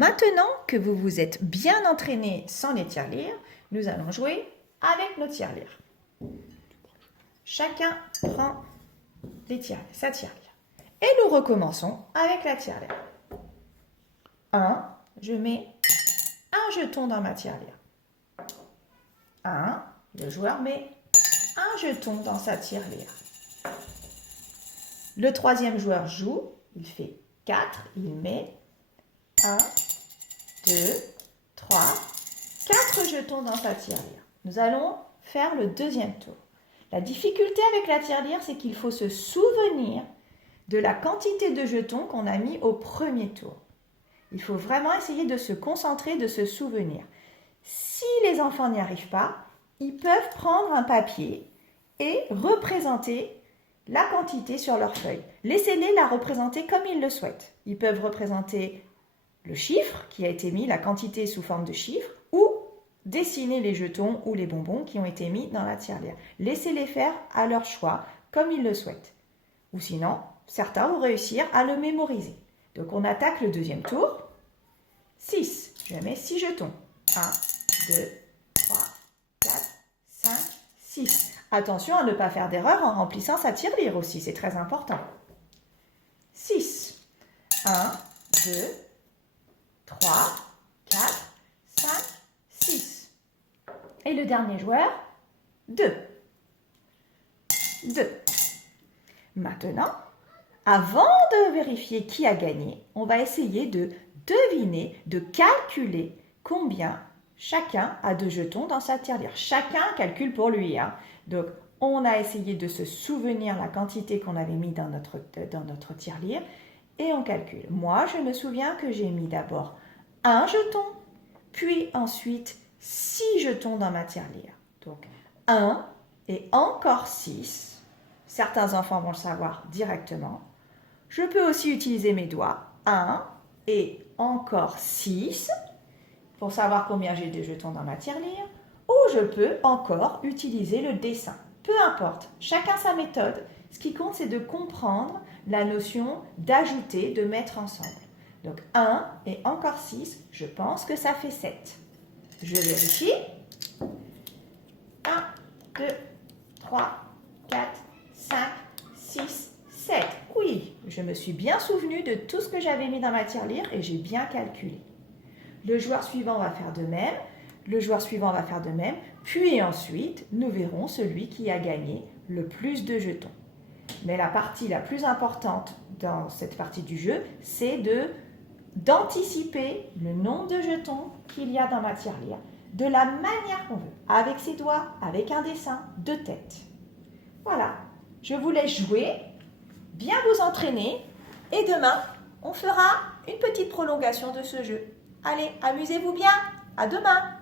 Maintenant que vous vous êtes bien entraîné sans les tirelires, nous allons jouer avec nos tirelires. Chacun prend sa tirelire. Et nous recommençons avec la tirelire. 1, je mets un jeton dans ma tirelire. 1, le joueur met un jeton dans sa tirelire. Le troisième joueur joue, il fait 4, il met 1, 2, 3, 4 jetons dans sa tirelire. Nous allons faire le deuxième tour. La difficulté avec la tirelire, c'est qu'il faut se souvenir de la quantité de jetons qu'on a mis au premier tour. Il faut vraiment essayer de se concentrer, de se souvenir. Si les enfants n'y arrivent pas, ils peuvent prendre un papier et représenter la quantité sur leur feuille. Laissez-les la représenter comme ils le souhaitent. Ils peuvent représenter le chiffre qui a été mis, la quantité sous forme de chiffre, ou dessiner les jetons ou les bonbons qui ont été mis dans la tirelire. Laissez-les faire à leur choix, comme ils le souhaitent. Ou sinon, certains vont réussir à le mémoriser. Donc on attaque le deuxième tour. 6, je mets 6 jetons. 1, 2, 3, 4, 5, 6. Attention à ne pas faire d'erreur en remplissant sa tirelire aussi, c'est très important. 6, 1, 2, 3, 4, 5, 6. Et le dernier joueur, 2. 2. Maintenant, avant de vérifier qui a gagné, on va essayer de deviner, de calculer combien chacun a de jetons dans sa tirelire. Chacun calcule pour lui. Donc, on a essayé de se souvenir la quantité qu'on avait mis dans notre tirelire et on calcule. Moi, je me souviens que j'ai mis d'abord un jeton, puis ensuite 6 jetons dans ma tirelire. Donc, 1 et encore 6. Certains enfants vont le savoir directement. Je peux aussi utiliser mes doigts. 1 et encore 6 pour savoir combien j'ai de jetons dans ma tirelire. Ou je peux encore utiliser le dessin. Peu importe, chacun sa méthode. Ce qui compte, c'est de comprendre la notion d'ajouter, de mettre ensemble. Donc 1 et encore 6, je pense que ça fait 7. Je vérifie. 1, 2, 3, 4, 5, 6, 7. Oui, je me suis bien souvenu de tout ce que j'avais mis dans ma tirelire et j'ai bien calculé. Le joueur suivant va faire de même. Le joueur suivant va faire de même. Puis ensuite, nous verrons celui qui a gagné le plus de jetons. Mais la partie la plus importante dans cette partie du jeu, c'est d'anticiper le nombre de jetons qu'il y a dans ma tirelire de la manière qu'on veut, avec ses doigts, avec un dessin de tête. Voilà, je vous laisse jouer, bien vous entraîner et demain, on fera une petite prolongation de ce jeu. Allez, amusez-vous bien, à demain!